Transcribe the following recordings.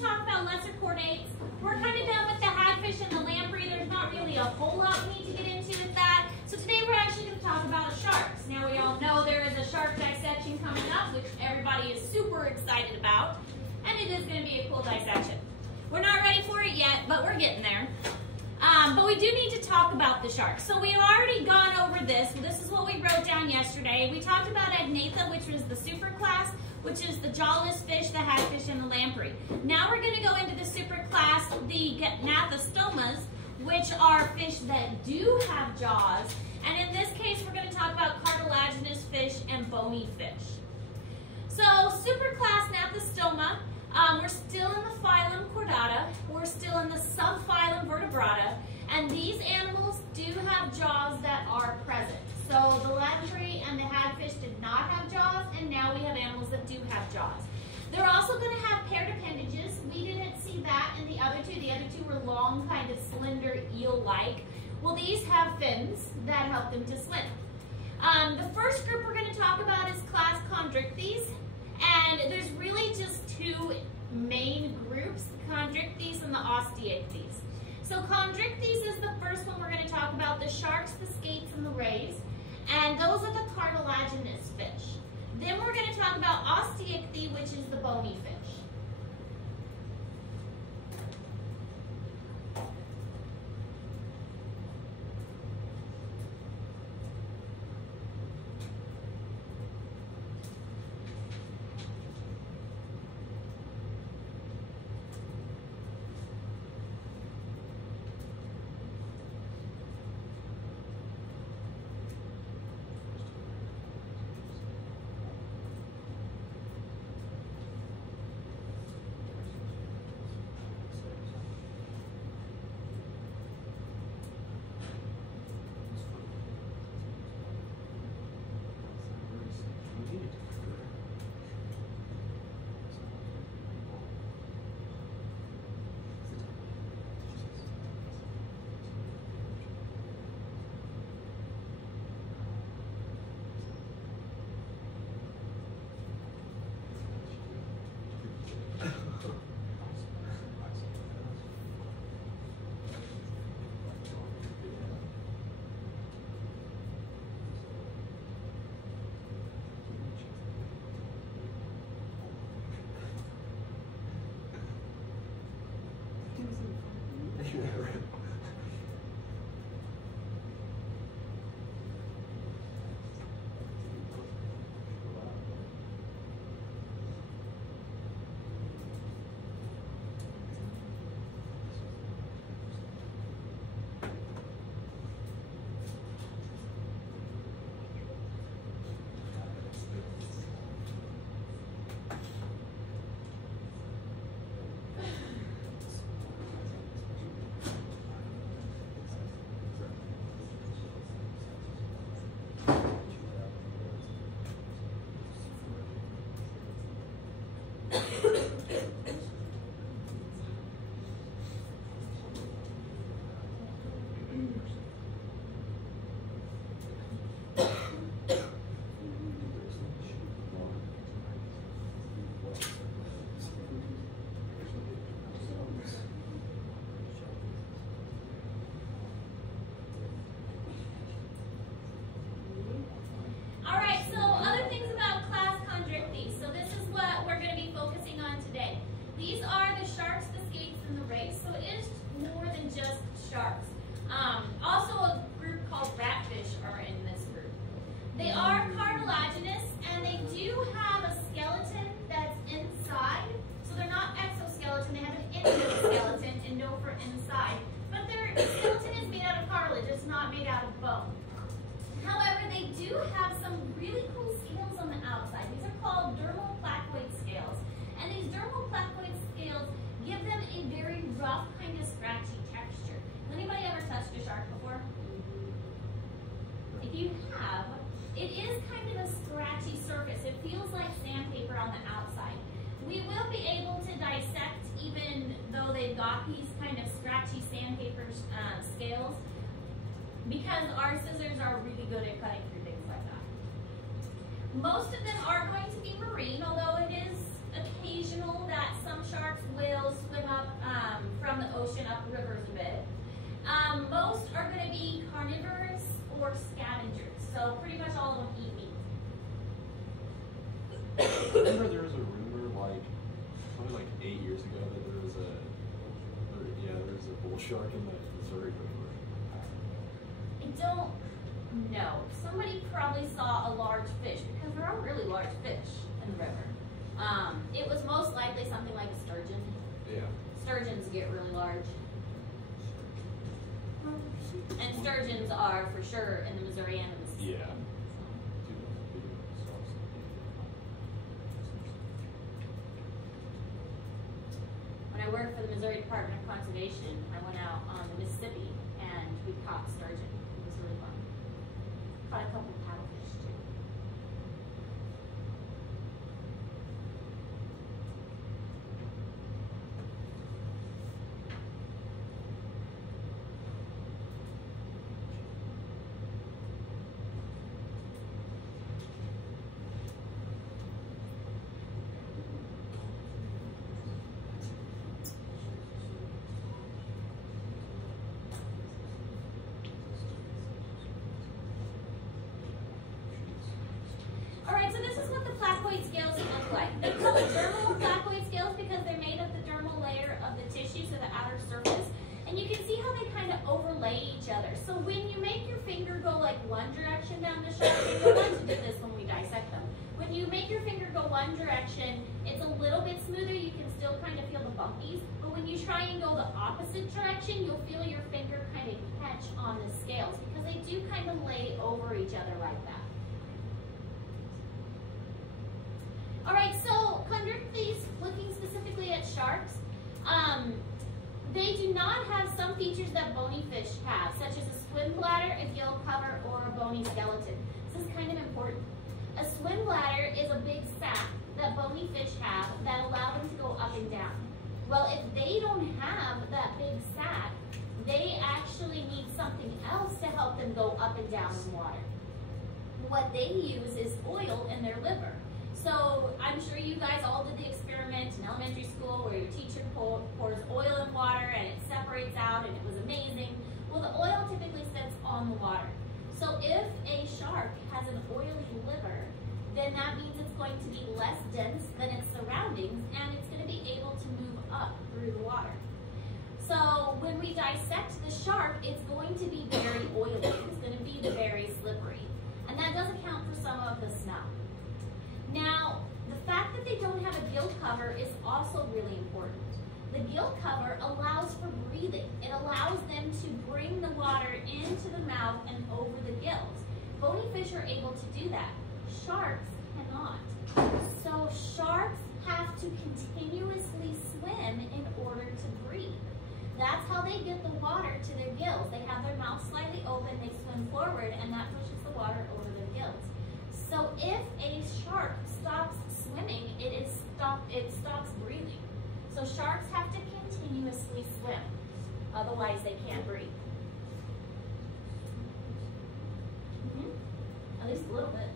to talk about lesser chordates. We're kind of done with the hagfish and the lamprey. There's not really a whole lot we need to get into with that. So today we're actually going to talk about sharks. Now we all know there is a shark dissection coming up, which everybody is super excited about. And it is going to be a cool dissection. We're not ready for it yet, but we're getting there. But we do need to talk about the sharks. So we've already gone over this. This is what we wrote down yesterday. We talked about Agnatha, which was the superclass, which is the jawless fish, the hagfish, and the lamprey. Now we're going to go into the superclass, the gnathostomas, which are fish that do have jaws. And in this case, we're going to talk about cartilaginous fish and bony fish. So superclass gnathostoma, we're still in the phylum Chordata. We're still in the subphylum Vertebrata. And these animals do have jaws that are present. So the lamprey and the hagfish did not have jaws, and now we have animals that do have jaws. They're also going to have paired appendages. We didn't see that in the other two. The other two were long, kind of slender, eel-like. Well, these have fins that help them to swim. The first group we're going to talk about is class Chondrichthyes, and there's really just two main groups, Chondrichthyes and the Osteichthyes. So Chondrichthyes is the first one we're going to talk about, the sharks, the skates, and the rays. And those are the cartilaginous fish. Then we're going to talk about Osteichthy, which is the bony fish. These are the sharks, the skates, and the rays, so it is more than just sharks. Also a group called ratfish are in this group. They are cartilaginous, and they do have a skeleton that's inside. So they're not exoskeleton, they have an endoskeleton, endo for inside. But their skeleton is made out of cartilage, it's not made out of bone. However, they do have some really cool scales on the outside. These are called dermal placoid scales. And these dermal placoid scales give them a very rough, kind of scratchy texture. Has anybody ever touched a shark before? If you have, it is kind of a scratchy surface. It feels like sandpaper on the outside. We will be able to dissect, even though they've got these kind of scratchy sandpaper scales, because our scissors are really good at cutting through things like that. Most of them are going to be marine, although it is occasional that some sharks will the rivers a bit. Most are going to be carnivorous or scavengers, so pretty much all of them eat meat. Remember there was a rumor like probably like 8 years ago that there was a bull shark in the Missouri River. I don't know. Somebody probably saw a large fish because there are really large fish in the river. It was most likely something like a sturgeon. Yeah. Sturgeons get really large. And sturgeons are for sure in the Missouri and the Mississippi. Yeah. When I worked for the Missouri Department of Conservation, I went out on the Mississippi and we caught sturgeon. It was really fun. Caught a couple of paddlefish too. Alright, so this is what the placoid scales look like. They're called dermal placoid scales because they're made of the dermal layer of the tissue, so the outer surface. And you can see how they kind of overlay each other. So when you make your finger go like one direction down the shark, and we're going to do this when we dissect them. When you make your finger go one direction, it's a little bit smoother. You can still kind of feel the bumpies. But when you try and go the opposite direction, you'll feel your finger kind of catch on the scales because they do kind of lay over each other like that. Alright, so underneath these, looking specifically at sharks, they do not have some features that bony fish have, such as a swim bladder, a gill cover, or a bony skeleton. This is kind of important. A swim bladder is a big sac that bony fish have that allow them to go up and down. Well, if they don't have that big sac, they actually need something else to help them go up and down in water. What they use is oil in their liver. So I'm sure you guys all did the experiment in elementary school where your teacher pours oil in water and it separates out and it was amazing. Well, the oil typically sits on the water. So if a shark has an oily liver, then that means it's going to be less dense than its surroundings and it's going to be able to move up through the water. So when we dissect the shark, it's going to be very oily. It's going to be very slippery. And that does account for some of the smell. Now, the fact that they don't have a gill cover is also really important. The gill cover allows for breathing. It allows them to bring the water into the mouth and over the gills. Bony fish are able to do that. Sharks cannot. So sharks have to continuously swim in order to breathe. That's how they get the water to their gills. They have their mouth slightly open, they swim forward, and that pushes the water over their gills. So if a shark stops swimming, it stops breathing. So sharks have to continuously swim, otherwise they can't breathe. At least a little bit.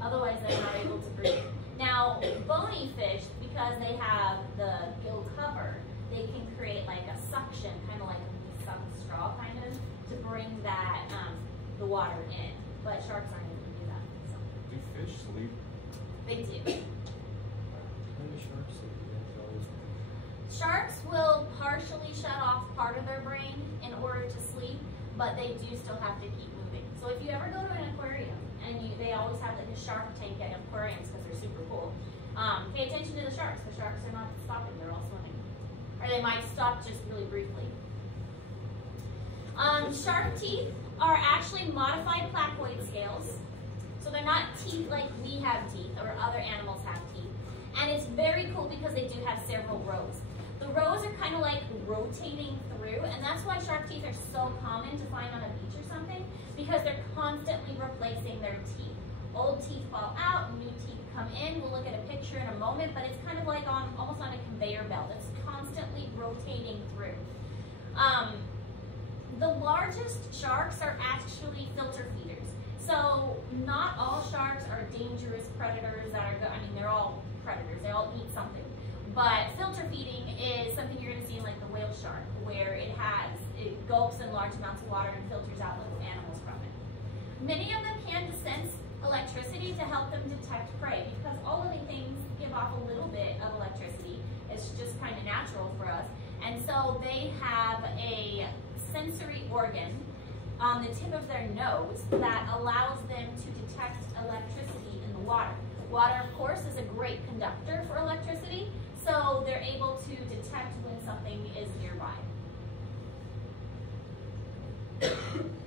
Otherwise they're not able to breathe. Now, bony fish, because they have the gill cover, they can create like a suction, kind of like a suck straw kind of, to bring that the water in. But sharks aren't able to do that. So. Do fish sleep? They do. How do sharks sleep? Sharks will partially shut off part of their brain in order to sleep, but they do still have to keep moving. So if you ever go to an aquarium, and they always have like a shark tank at aquariums because they're super cool, pay attention to the sharks. The sharks are not stopping, they're all swimming. Or they might stop just really briefly. Shark teeth are actually modified placoid scales. So they're not teeth like we have teeth or other animals have teeth. And it's very cool because they do have several rows. The rows are kind of like rotating through, and that's why shark teeth are so common to find on a beach or something, because they're constantly replacing their teeth. Old teeth fall out, new teeth come in. We'll look at a picture in a moment, but it's kind of like almost on a conveyor belt. It's constantly rotating through. The largest sharks are actually filter feeders. So not all sharks are dangerous predators that are good. They're all predators. They all eat something. But filter feeding is something you're going to see in like the whale whale shark, where it gulps in large amounts of water and filters out little animals from it. Many of them can sense electricity to help them detect prey, because all living things give off a little bit of electricity. It's just kind of natural for us. And so they have a sensory organ on the tip of their nose that allows them to detect electricity in the water. Water, of course, is a great conductor for electricity, so they're able to detect when something is nearby.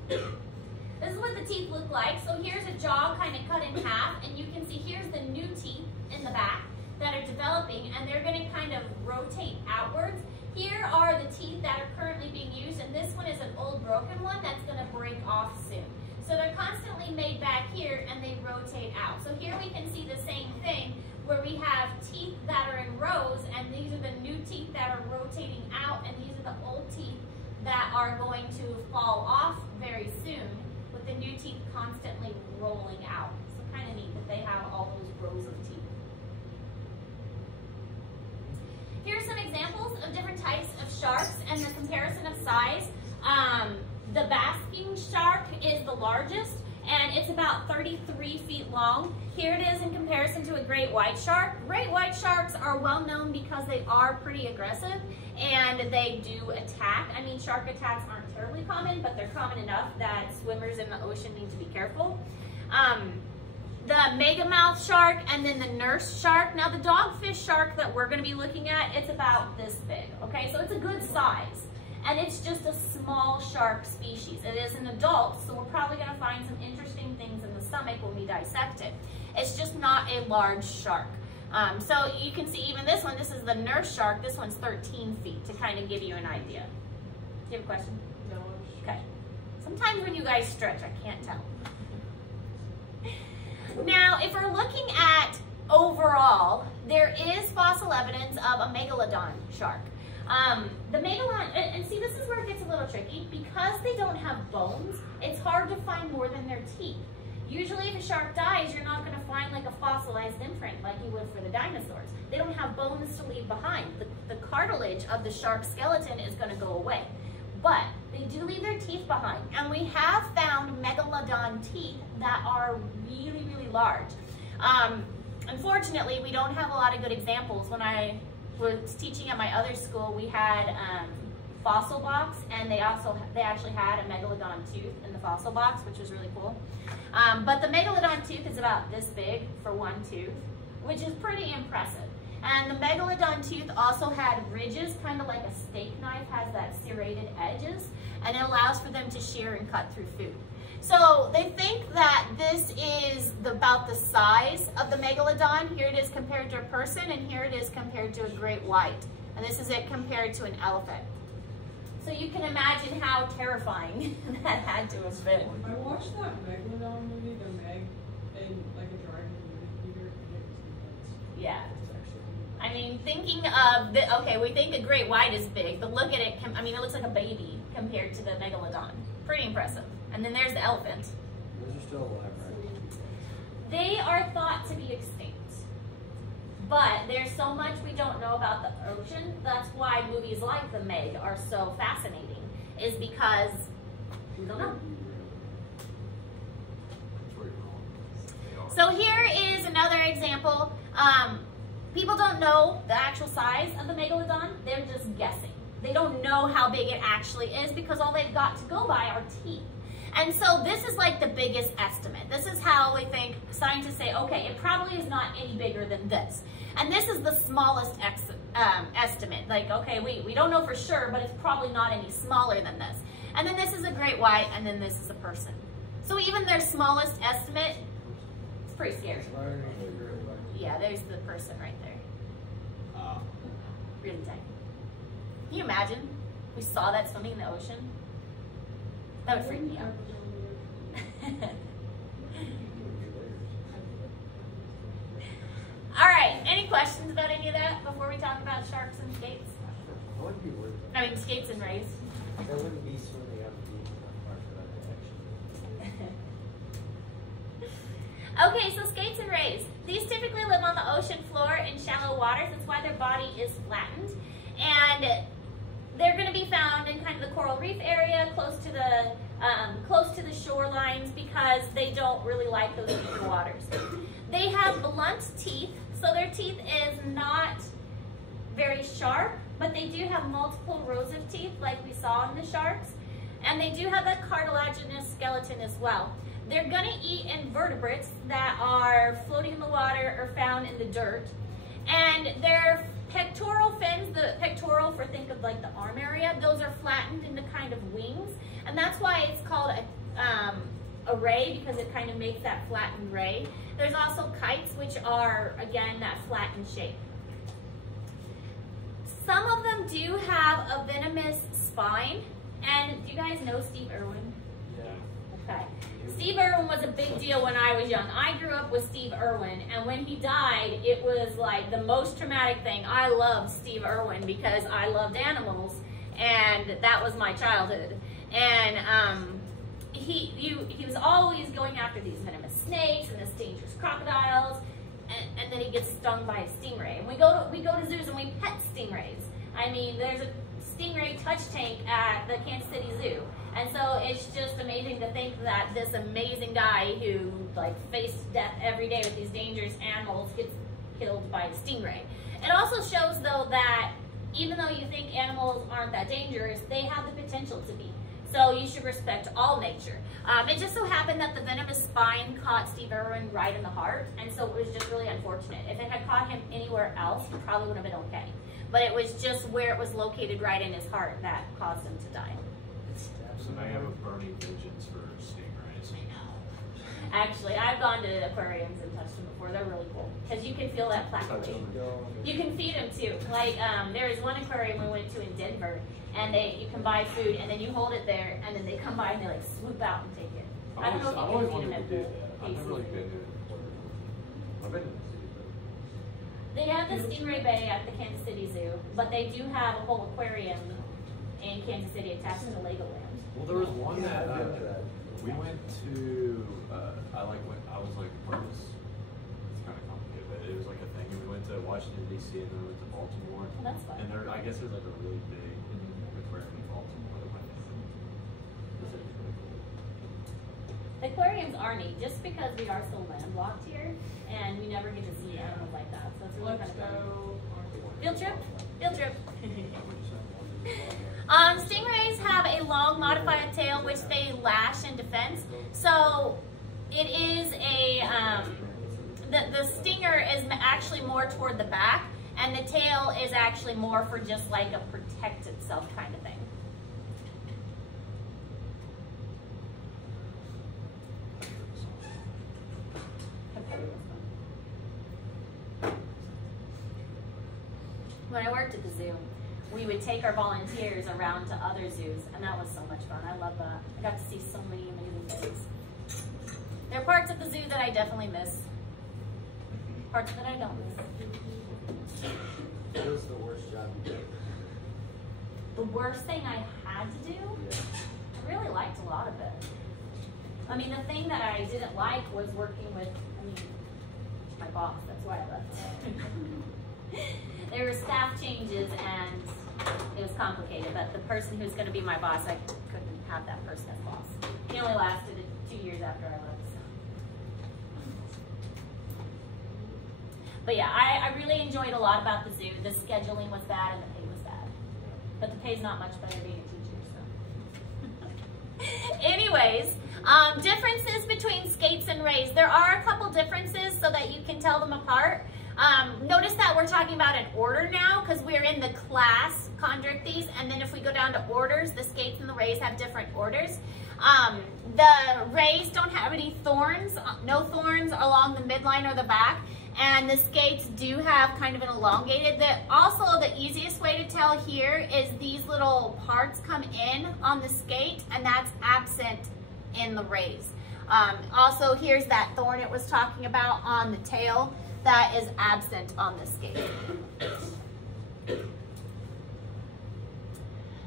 This is what the teeth look like. So here's a jaw kind of cut in half, and you can see here's the new teeth in the back that are developing, and they're going to kind of rotate outwards. Here are the teeth that are currently being used, and this one is an old broken one that's going to break off soon. So they're constantly made back here, and they rotate out. So here we can see the same thing where we have teeth that are in rows, and these are the new teeth that are rotating out, and these are the old teeth that are going to fall off very soon, with the new teeth constantly rolling out. So kind of neat that they have all those rows of teeth. Here are some examples of different types of sharks and the comparison of size. The basking shark is the largest, and it's about 33 feet long. Here it is in comparison to a great white shark. Great white sharks are well known because they are pretty aggressive and they do attack. I mean, shark attacks aren't terribly common, but they're common enough that swimmers in the ocean need to be careful. The megamouth shark and then the nurse shark. Now the dogfish shark that we're going to be looking at, it's about this big, okay? So it's a good size, and it's just a small shark species. It is an adult, so we're probably going to find some interesting things in the stomach when we dissect it. It's just not a large shark. So you can see even this one, this is the nurse shark. This one's 13 feet to kind of give you an idea. Do you have a question? No. Okay. Sometimes when you guys stretch, I can't tell. Now, if we're looking at overall, there is fossil evidence of a megalodon shark. The megalodon, and see, this is where it gets a little tricky. Because they don't have bones, it's hard to find more than their teeth. Usually if a shark dies, you're not going to find like a fossilized imprint like you would for the dinosaurs. They don't have bones to leave behind. The cartilage of the shark skeleton is going to go away. But they do leave their teeth behind. And we have found megalodon teeth that are really, really large. Unfortunately, we don't have a lot of good examples. When I was teaching at my other school, we had fossil box, and they actually had a megalodon tooth in the fossil box, which was really cool. But the megalodon tooth is about this big for one tooth, which is pretty impressive. And the megalodon tooth also had ridges, kind of like a steak knife has that serrated edges, and it allows for them to shear and cut through food. So they think that this is about the size of the megalodon. Here it is compared to a person, and here it is compared to a great white. And this is it compared to an elephant. So you can imagine how terrifying that had to have been. I watched that Megalodon movie, The Meg, in like a drive-in movie theater, and it was nuts. Yeah. I mean, thinking of, okay, we think a great white is big, but look at it, I mean, it looks like a baby compared to the megalodon. Pretty impressive. And then there's the elephant. Those are still alive, right? They are thought to be extinct. But there's so much we don't know about the ocean. That's why movies like The Meg are so fascinating, is because we don't know. So here is another example. People don't know the actual size of the megalodon. They're just guessing. They don't know how big it actually is because all they've got to go by are teeth. And so this is like the biggest estimate. This is how we think scientists say, okay, it probably is not any bigger than this. And this is the smallest estimate. Like, okay, we don't know for sure, but it's probably not any smaller than this. And then this is a great white, and then this is a person. So even their smallest estimate, it's pretty scary. Yeah, there's the person right there. Really tight. Can you imagine? We saw that swimming in the ocean. That would freak me out. All right, any questions about any of that before we talk about sharks and skates? I wouldn't be worried. I mean, skates and rays. That wouldn't be swimming out of the actually. Okay, so skates and rays. These typically live on the ocean floor in shallow waters. That's why their body is flattened. And they're going to be found in kind of the coral reef area, close to the shorelines, because they don't really like those deeper waters. They have blunt teeth, so their teeth is not very sharp, but they do have multiple rows of teeth like we saw in the sharks, and they do have that cartilaginous skeleton as well. They're going to eat invertebrates that are floating in the water or found in the dirt, and their pectoral fins, the pectoral for think of like the arm area, those are flattened into kind of wings, and that's why it's called a ray, because it kind of makes that flattened ray. There's also kites, which are again that flattened shape. Some of them do have a venomous spine, and do you guys know Steve Irwin? Yeah. Okay. Steve Irwin was a big deal when I was young. I grew up with Steve Irwin, and when he died, it was like the most traumatic thing. I loved Steve Irwin because I loved animals, and that was my childhood. And he was always going after these venomous snakes and this dangerous crocodiles, and then he gets stung by a stingray. And we go to zoos and we pet stingrays. I mean, there's a stingray touch tank at the Kansas City Zoo. And so it's just amazing to think that this amazing guy who like faced death every day with these dangerous animals gets killed by a stingray. It also shows though that even though you think animals aren't that dangerous, they have the potential to be. So you should respect all nature. It just so happened that the venomous spine caught Steve Irwin right in the heart, and so it was just really unfortunate. If it had caught him anywhere else, he probably would have been okay. But it was just where it was located right in his heart that caused him to die. So now you have a burning vengeance for stingrays. I know. Actually, I've gone to aquariums and touched them before. They're really cool because you can feel that plaque. You can feed them too. Like there was one aquarium we went to in Denver, and you can buy food and then you hold it there, and then they come by and they like swoop out and take it. I don't know if you can feed them at do full that. I've never really been to I've been to the zoo, but They have the Stingray Bay at the Kansas City Zoo, but they do have a whole aquarium in Kansas City attached to Legoland. well, there was one Yeah, that I've been to that. we went to. I was like, what is? It's kind of complicated, but it was like a thing. And we went to Washington D.C. and then we went to Baltimore. Well, that's fun. And I guess there's like a really big aquarium in Baltimore that might be. This is really cool. The aquariums are neat, just because we are so landlocked here, and we never get to see animals like that. So it's really Let's kind of fun. go. Field trip? Field trip. What'd you say? Stingrays have a long modified tail which they lash in defense. So it is the stinger is actually more toward the back, and the tail is actually more for just like a protect itself kind of thing. When I worked at the zoo, we would take our volunteers around to other zoos, and that was so much fun. I love that. I got to see so many amazing things. There are parts of the zoo that I definitely miss. Parts that I don't miss. What was the worst job you did? The worst thing I had to do? Yeah. I really liked a lot of it. I mean, the thing that I didn't like was working with, my boss. That's why I left. There were staff changes and it was complicated, but the person who's going to be my boss, I couldn't have that person as boss. He only lasted 2 years after I left. So. But yeah, I really enjoyed a lot about the zoo. The scheduling was bad and the pay was bad. But the pay's not much better being a teacher, so. Anyways, differences between skates and rays. There are a couple differences so that you can tell them apart. Notice that we're talking about an order now because we're in the class Chondrichthyes, and then if we go down to orders, the skates and the rays have different orders. The rays don't have any thorns, no thorns along the midline or the back, and the skates do have kind of an elongated. Also, the easiest way to tell here is these little parts come in on the skate, and that's absent in the rays. Also, here's that thorn it was talking about on the tail. That is absent on the skate.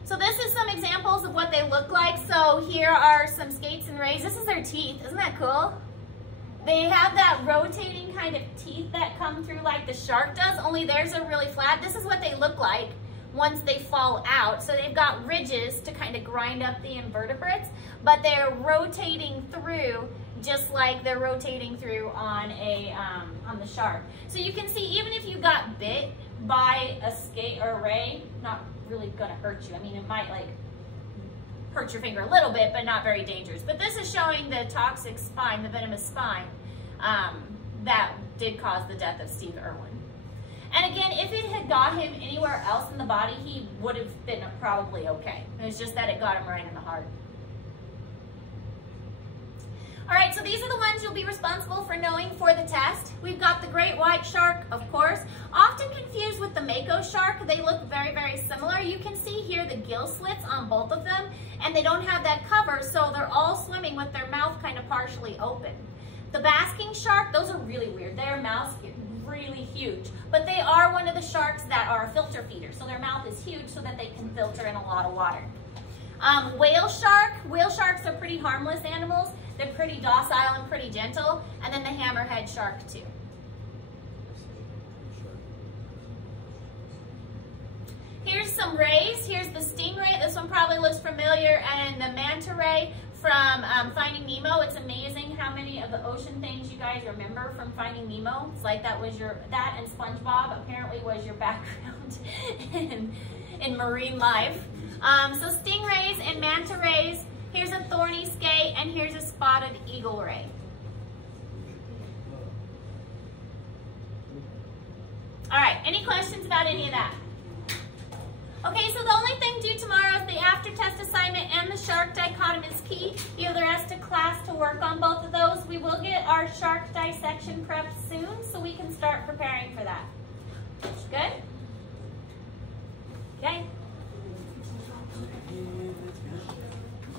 So this is some examples of what they look like. So here are some skates and rays. This is their teeth. Isn't that cool? They have that rotating kind of teeth that come through like the shark does, only theirs are really flat. This is what they look like once they fall out. So they've got ridges to kind of grind up the invertebrates, but they're rotating through just like they're rotating through on on the shark. So you can see, even if you got bit by a skate or a ray, not really gonna hurt you. I mean, it might like hurt your finger a little bit, but not very dangerous. But this is showing the toxic spine, the venomous spine, that did cause the death of Steve Irwin. And again, if it had got him anywhere else in the body, he would have been probably okay. It was just that it got him right in the heart. All right, so these are the ones you'll be responsible for knowing for the test. We've got the great white shark, of course, often confused with the mako shark. They look very, very similar. You can see here the gill slits on both of them, and they don't have that cover, so they're all swimming with their mouth kind of partially open. The basking shark, those are really weird. Their mouths get really huge, but they are one of the sharks that are a filter feeder, so their mouth is huge so that they can filter in a lot of water. Whale sharks are pretty harmless animals. They're pretty docile and pretty gentle. And then the hammerhead shark too. Here's some rays. Here's the stingray. This one probably looks familiar. And the manta ray from Finding Nemo. It's amazing how many of the ocean things you guys remember from Finding Nemo. It's like that and SpongeBob apparently was your background in marine life. So stingrays and manta rays. Here's a thorny skate, and here's a spotted eagle ray. All right, any questions about any of that? Okay, so the only thing due tomorrow is the after-test assignment and the shark dichotomous key. You have the rest of class to work on both of those. We will get our shark dissection prep soon, so we can start preparing for that. Good?